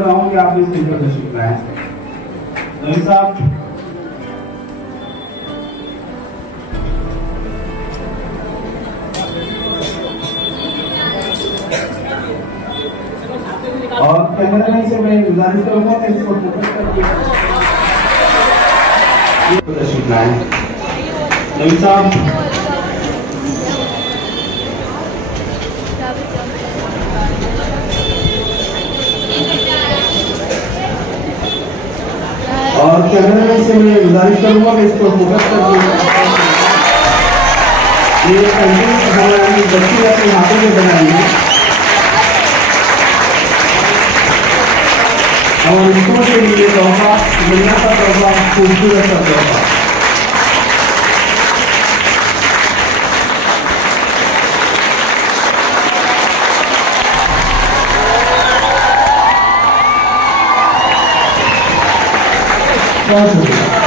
रहा हूँ कि आप इस स्टेज पर तशरीफ लाएं। नवीन साहब, और कैमरामैन से मैं गुजारिश करूंगा कि इसको फोकस करके तशरीफ लाएं। नवीन साहब, और कैमरामैन से मैं गुजारिश करूंगा कि इसको फोकस करके ये हमारी बच्ची अपने हाथों में बनाई है और इसको के लिए तोहफा मिलना का तोहफा, खूबसूरत सा तोहफा। बहुत शुक्रिया।